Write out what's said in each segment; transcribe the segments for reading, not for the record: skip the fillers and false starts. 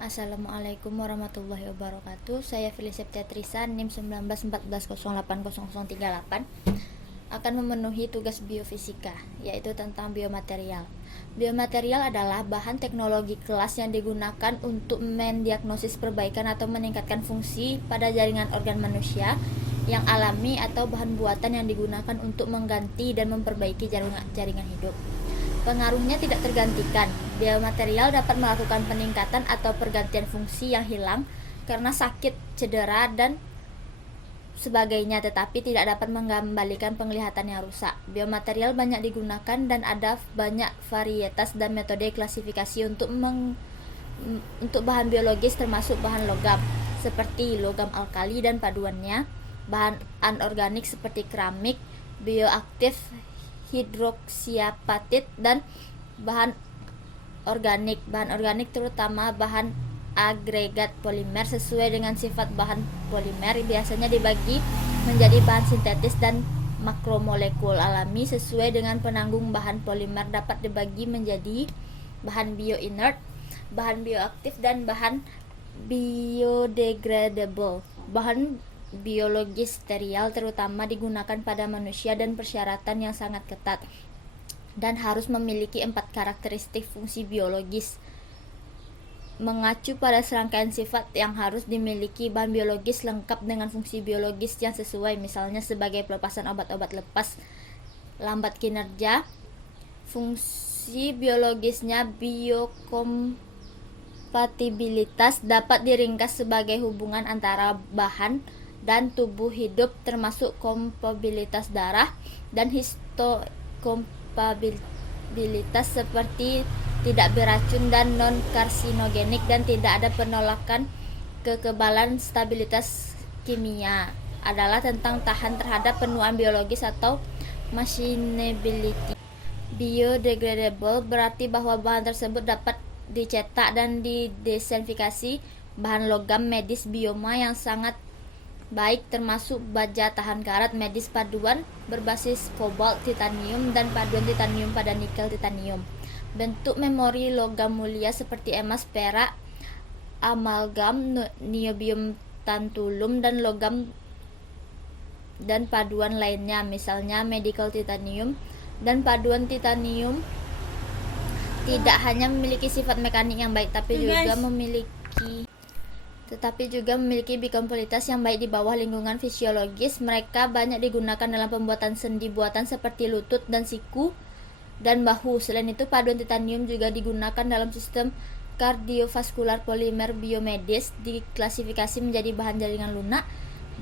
Assalamualaikum warahmatullahi wabarakatuh. Saya Felicia Teatrisa, NIM 1914080038 akan memenuhi tugas biofisika, yaitu tentang biomaterial. Biomaterial adalah bahan teknologi kelas yang digunakan untuk mendiagnosis perbaikan atau meningkatkan fungsi pada jaringan organ manusia yang alami atau bahan buatan yang digunakan untuk mengganti dan memperbaiki jaringan hidup. Pengaruhnya tidak tergantikan. Biomaterial dapat melakukan peningkatan atau pergantian fungsi yang hilang karena sakit, cedera, dan sebagainya, tetapi tidak dapat mengembalikan penglihatan yang rusak. Biomaterial banyak digunakan dan ada banyak varietas dan metode klasifikasi untuk bahan biologis, termasuk bahan logam seperti logam alkali dan paduannya, bahan anorganik seperti keramik, bioaktif, hidroksiapatit, dan bahan organik. Bahan organik terutama bahan agregat polimer sesuai dengan sifat bahan polimer biasanya dibagi menjadi bahan sintetis dan makromolekul alami sesuai dengan penanggung bahan polimer dapat dibagi menjadi bahan bioinert, bahan bioaktif, dan bahan biodegradable. Bahan biologis steril terutama digunakan pada manusia dan persyaratan yang sangat ketat dan harus memiliki 4 karakteristik fungsi biologis mengacu pada serangkaian sifat yang harus dimiliki bahan biologis lengkap dengan fungsi biologis yang sesuai, misalnya sebagai pelepasan obat-obat lepas, lambat kinerja. Fungsi biologisnya biokompatibilitas dapat diringkas sebagai hubungan antara bahan dan tubuh hidup, termasuk kompatibilitas darah dan histokompatibilitas seperti tidak beracun dan non-karsinogenik, dan tidak ada penolakan. Kekebalan stabilitas kimia adalah tentang tahan terhadap penuaan biologis atau machinability. Biodegradable berarti bahwa bahan tersebut dapat dicetak dan didesinfeksi. Bahan logam medis bioma yang sangat baik termasuk baja tahan karat medis paduan berbasis kobalt titanium dan paduan titanium pada nikel titanium. Bentuk memori logam mulia seperti emas, perak, amalgam, niobium, tantulum, dan logam dan paduan lainnya, misalnya medical titanium dan paduan titanium tidak hanya memiliki sifat mekanik yang baik tetapi juga memiliki biokompatibilitas yang baik di bawah lingkungan fisiologis. Mereka banyak digunakan dalam pembuatan sendi buatan seperti lutut dan siku dan bahu. Selain itu, paduan titanium juga digunakan dalam sistem kardiovaskular. Polimer biomedis diklasifikasi menjadi bahan jaringan lunak,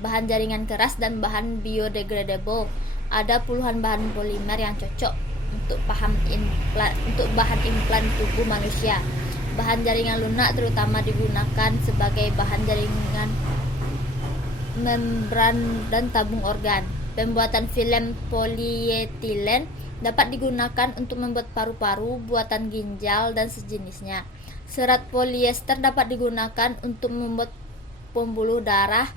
bahan jaringan keras, dan bahan biodegradable. Ada puluhan bahan polimer yang cocok untuk bahan implan tubuh manusia. Bahan jaringan lunak terutama digunakan sebagai bahan jaringan membran dan tabung organ. Pembuatan film polietilen dapat digunakan untuk membuat paru-paru, buatan ginjal, dan sejenisnya. Serat polyester dapat digunakan untuk membuat pembuluh darah,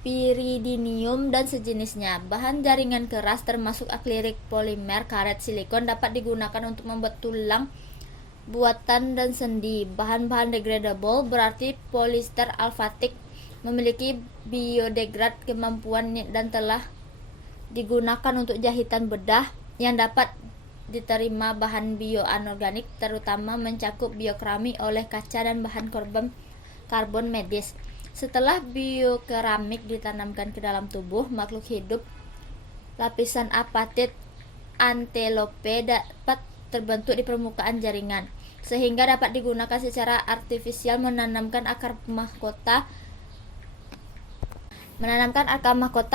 piridinium, dan sejenisnya. Bahan jaringan keras termasuk akrilik, polimer, karet, silikon dapat digunakan untuk membuat tulang, buatan, dan sendi. Bahan-bahan degradable berarti polister alfatik memiliki biodegrad kemampuan dan telah digunakan untuk jahitan bedah yang dapat diterima. Bahan bioanorganik terutama mencakup biokeramik, oleh kaca, dan bahan karbon medis. Setelah biokeramik ditanamkan ke dalam tubuh makhluk hidup, lapisan apatit antelope dapat terbentuk di permukaan jaringan, sehingga dapat digunakan secara artifisial. Menanamkan akar mahkota,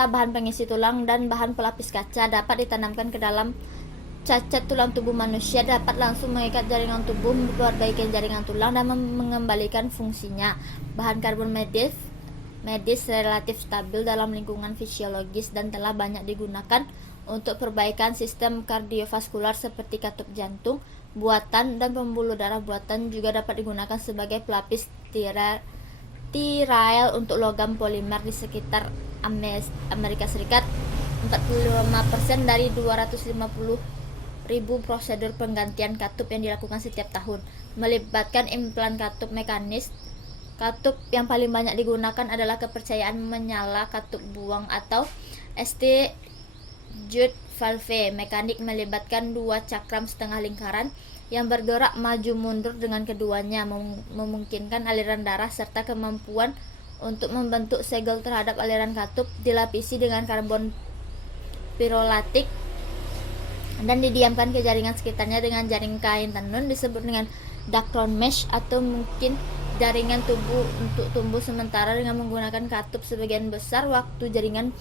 bahan pengisi tulang, dan bahan pelapis kaca dapat ditanamkan ke dalam cacat tulang tubuh manusia, dapat langsung mengikat jaringan tubuh, memperbaiki jaringan tulang, dan mengembalikan fungsinya. Bahan karbon medis relatif stabil dalam lingkungan fisiologis dan telah banyak digunakan untuk perbaikan sistem kardiovaskular seperti katup jantung buatan dan pembuluh darah buatan. Juga dapat digunakan sebagai pelapis tirail untuk logam polimer. Di sekitar Amerika Serikat, 45% dari 250.000 prosedur penggantian katup yang dilakukan setiap tahun melibatkan implan katup mekanis Katup yang paling banyak digunakan adalah kepercayaan menyala katup buang atau ST Jude valve. Mekanik melibatkan dua cakram setengah lingkaran yang bergerak maju mundur dengan keduanya, memungkinkan aliran darah serta kemampuan untuk membentuk segel terhadap aliran katup, dilapisi dengan karbon pirolatik dan didiamkan ke jaringan sekitarnya dengan jaring kain tenun disebut dengan Dacron mesh, atau mungkin jaringan tubuh untuk tumbuh sementara dengan menggunakan katup. Sebagian besar waktu jaringan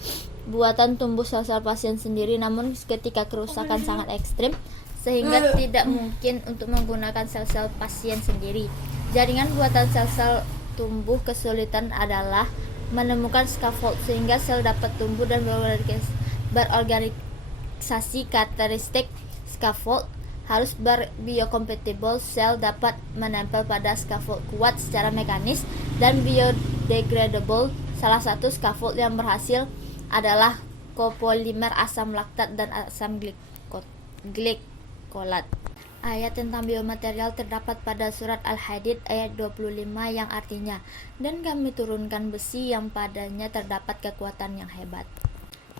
buatan tumbuh sel-sel pasien sendiri, namun ketika kerusakan sangat ekstrim sehingga tidak mungkin untuk menggunakan sel-sel pasien sendiri, jaringan buatan sel-sel tumbuh kesulitan adalah menemukan scaffold sehingga sel dapat tumbuh dan berorganisasi. Karakteristik scaffold harus biocompatible, sel dapat menempel pada scaffold kuat secara mekanis dan biodegradable. Salah satu scaffold yang berhasil adalah kopolimer asam laktat dan asam glikolat. Ayat tentang biomaterial terdapat pada surat Al-Hadid ayat 25 yang artinya, dan kami turunkan besi yang padanya terdapat kekuatan yang hebat.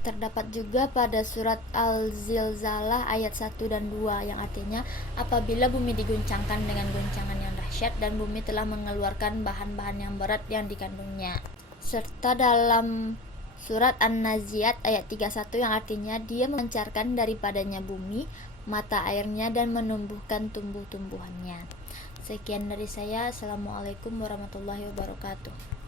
Terdapat juga pada surat Al-Zilzalah ayat 1 dan 2 yang artinya, apabila bumi diguncangkan dengan guncangan yang dahsyat dan bumi telah mengeluarkan bahan-bahan yang berat yang dikandungnya. Serta dalam surat An-Naziat ayat 31 yang artinya, dia memancarkan daripadanya bumi, mata airnya dan menumbuhkan tumbuh-tumbuhannya. Sekian dari saya. Assalamualaikum warahmatullahi wabarakatuh.